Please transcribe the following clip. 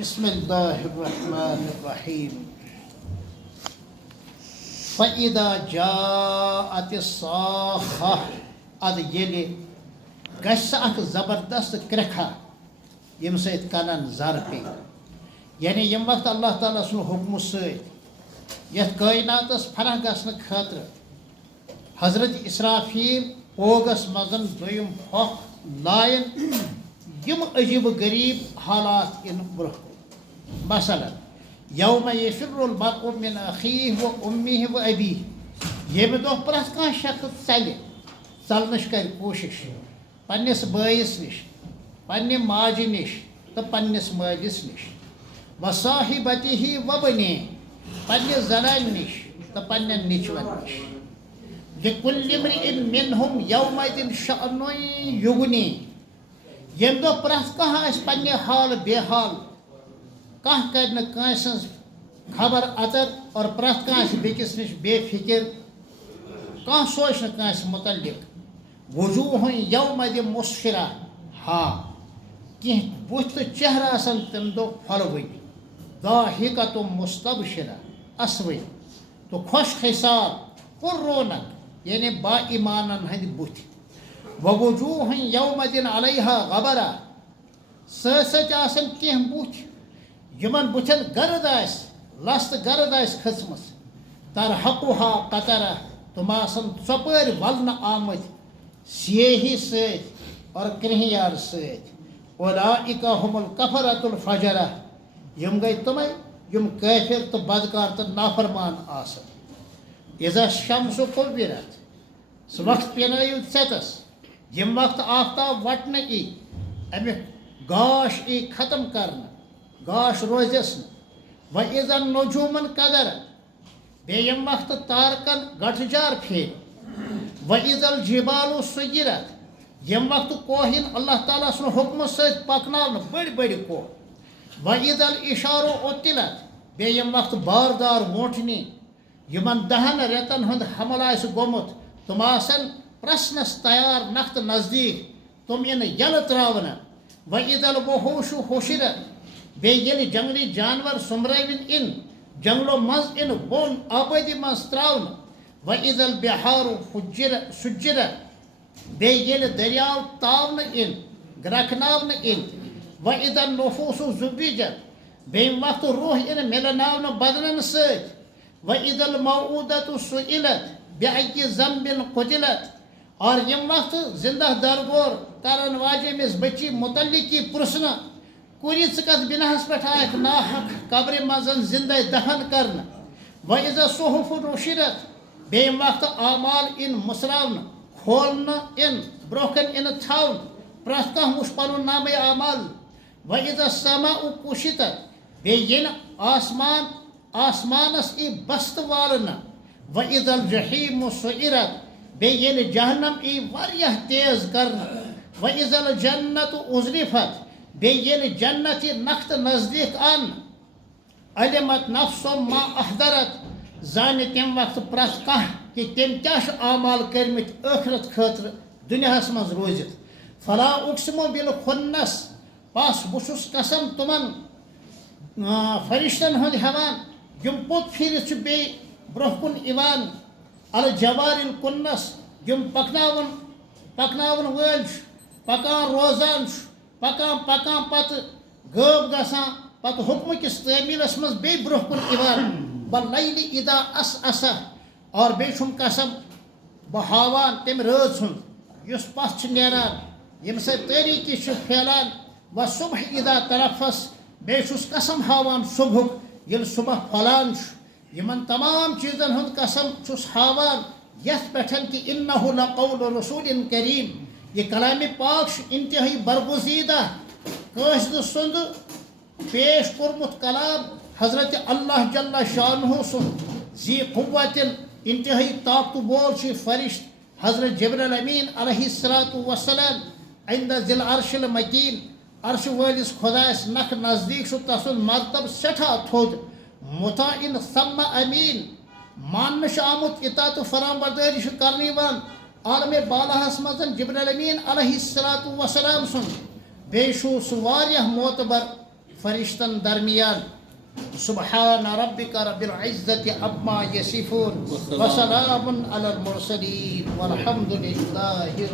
بسم اللہ الرحمن الرحیم فَإِذَا جَاءَتِ الصَّاخَّةُ اد ییٚلہِ گژھِ اکھ زبردست کرکھا ییٚمہِ سۭتۍ کنن زر پیٚیہِ یعنی ییٚمہِ وقتہٕ اللہ تعالیٰ سُنٛد حُکمہٕ سۭتۍ یتھ کٲیناتس فنہ گژھنہٕ خٲطرٕ حضرت اسرافیل اوگس منٛز دوٚیِم پھۄکھ لایَن یِم عجیٖب غریٖب حالات یِن برٛونٛہہ کُن مثلاً یومَ یفر المرء من اخیہ و امیہ و ابیہ ییٚمہِ دۄہ پرٛٮ۪تھ کانٛہہ شخص ژلہِ ژلنٕچ کرِ کوٗشش پننِس بٲیِس نِش پننہِ ماجہِ نِش تہٕ پننِس مٲلِس نِش و صاحبتہ و بنیہ پننہِ زنانہِ نِش تہٕ پننٮ۪ن نیٚچوٮ۪ن نِش لِکُلِّ امرئ منہم یومئذ شأنٌ یغنیہ ییٚمہِ دۄہ پرٛٮ۪تھ کانٛہہ آسہِ پننہِ حال بے حال کانٛہہ کرِ نہٕ کٲنٛسہِ ہٕنٛز خبر اتر اور پرٛٮ۪تھ کانٛہہ آسہِ بیٚکِس نِش بے فِکر کانٛہہ سونٛچہِ نہٕ کٲنٛسہِ مُتعلق وجوٗہٌ یومئذ مُسفرہ کینٛہہ بُتھِ تہٕ چہرٕ آسن تمہِ دۄہ پھۄلوٕنۍ ضاحکۃ مستبشرہ اسوٕنۍ تہٕ خۄش خصال پُر رونق یعنی با ایمانن ہٕنٛدۍ بُتھِ ووجوٗہٌ یومئذ علیہا غبرہ سۭتۍ سۭتۍ آسن کینٛہہ بُتھِ یِمن بُتھٮ۪ن گرد آسہِ لَس تہٕ گرد آسہِ کھٔژمٕژ ترحقُہا قطرہ تِم آسن ژۄپٲرۍ ولنہٕ آمٕتۍ سیٲہی سۭتۍ اور کرٛہنیار سۭتۍ اولئک ہم الکفرۃ الفجرہ یِم گٔے تِمے یِم کٲفر تہٕ بدکار تہٕ نافرمان آسن اذا الشمس کُوِّرت سُہ وقت پینٲیِو ژٮ۪تس ییٚمہِ وقتہٕ آفتاب وٹنہٕ یی امیُک گاش یی ختم کرنہٕ گاش روزٮ۪س نہٕ وَإِذَا النُّجُومُ انقَدَرَت بیٚیہِ ییٚمہِ وقتہٕ تارکن گٹھٕ پھیرِ وَإِذَا الجِبالُ سُیِّرَت ییٚمہِ وقتہٕ کوہ یِن اللہ تعالیٰ سُنٛد حُکمہٕ سۭتۍ پکناونہٕ بٔڑۍ بٔڑۍ کوہ وَإِذَا العِشارُ عُطِّلَت بیٚیہِ ییٚمہِ وقتہٕ باردار ووٗنٛٹھنی یِمن 10 رٮ۪تن ہُنٛد حمل آسہِ گوٚمُت تِم آسن پرٛژھنس تیار نقطہٕ نزدیٖک تِم یِنہٕ یلہٕ ترٛاونہٕ وَإِذَا الوُحوٗشُ حُشِرَت بیٚیہِ ییٚلہِ جنگلی جانور سُمبرٲوِنۍ یِن جنگلو منٛز یِن بۄن آبٲدی منٛز ترٛاونہٕ وَإِذَا البِحارُ سُجِّرَت بیٚیہِ ییٚلہِ دٔریاو تاونہٕ یِن گرٛٮ۪کناونہٕ یِن وَإِذَا النُّفوٗسُ زُوِّجَت بیٚیہِ ییٚمہِ وقتہٕ روح یِنہٕ مِلناونہٕ بدنن سۭتۍ وَإِذَا الموءودَةُ سُئِلَت بِأَيِّ ذنبٍ قُتِلَت اور ییٚمہِ وقتہٕ زندہ درگور کرن واجیٚنۍ أمِس بٔچی مُتعلق یی پرٛژھنہٕ کُنہِ ژٕ کتھ بِناہس پٮ۪ٹھ آیکھ ناحق قبرِ منٛز زندے دفن کرنہٕ وَإِذَا الصُّحُفُ نُشِرَت بیٚیہِ ییٚمہِ وقتہٕ اعمال یِن مُژراونہٕ کھولنہٕ یِن برٛونٛہہ کَنہِ یِنہٕ تھاونہٕ پرٛٮ۪تھ کانٛہہ وٕچھِ پنُن نامے اعمال وَإِذَا السَّماءُ کُشِطَت بیٚیہِ ییٚلہِ آسمانس یی بستہٕ والنہٕ وَإِذَا الجحیٖمُ سُعِرَت بیٚیہِ ییٚلہِ جہنم یی واریاہ تیز کرنہٕ وَإِذَا الجنَّةُ اُزلِفت بیٚیہِ ییٚلہِ جنت یی نقطہٕ نزدیٖک اننہٕ عَلِمت نفسٌ ما احضرت زانہِ تمہِ وقتہٕ پرٛٮ۪تھ کانٛہہ کہِ تٔمۍ کیٛاہ چھُ اعمال کٔرمٕتۍ ٲخرت خٲطرٕ دُنیاہس منٛز روٗزِتھ فلا اُقسِمُ بالخُنَّس بس بہٕ چھُس قسم تِمن فرشتن ہُنٛد ہٮ۪وان یِم پوٚت پھِرِتھ چھِ بیٚیہِ برٛونٛہہ کُن یِوان الجوارِ الکُنَس یِم پکناوان وٲلۍ چھُ پکان روزان چھُ پکان پتہٕ غٲب گژھان پتہٕ حُکمہٕ کِس تعمیٖلس منٛز بیٚیہِ برٛونٛہہ کُن یِوان وَاللَّیلِ اِذا عَسعَسَ اور بیٚیہِ چھُم قسم بہٕ ہاوان تمہِ رٲژ ہُنٛد یُس پتھ چھُ نیران ییٚمہِ سۭتۍ تٲریٖکی چھُ پھیلان وَالصُبحِ اِذا تنفس بیٚیہِ چھُس قسم ہاوان صُبحُک ییٚلہِ صُبح پھۄلان چھُ یِمن تمام چیٖزن ہُنٛد قسم چھُس ہاوان یتھ پٮ۪ٹھ کہِ اِنَّہُ لَقَوْلُ رسوٗلٍ کریٖم یہِ کلامِ پاک چھُ انتہٲیی برگُزیٖدہ قٲصدٕ سُنٛد پیش کوٚرمُت کلام حضرت اللہ جل شانہ سُنٛد ذی قُوَّتٍ انتہٲیی طاقتہٕ وول چھُ یہِ فرشت حضرت جبرائیل امیٖن علیہ الصلاۃ والسلام عند ذی العرش المکیٖن عرشہٕ وٲلِس خۄدایس نکھٕ نزدیٖک چھُ تسُنٛد مرتبہٕ سٮ۪ٹھاہ تھوٚد مُطاعِن ثَمَّ أمیٖن ماننہٕ چھُ آمُت اطاعت تہٕ فرمانبردٲری چھُ کرنہٕ یِوان عالمِ بالاہس منٛز جبرائیل امیٖن علیہ الصلاۃ والسلام سُنٛد بیٚیہِ چھُ سُہ واریاہ معتبر فرشتن درمیان. سبحان ربک رب العزت عما یصفون وسلام علی المرسلین والحمد للہ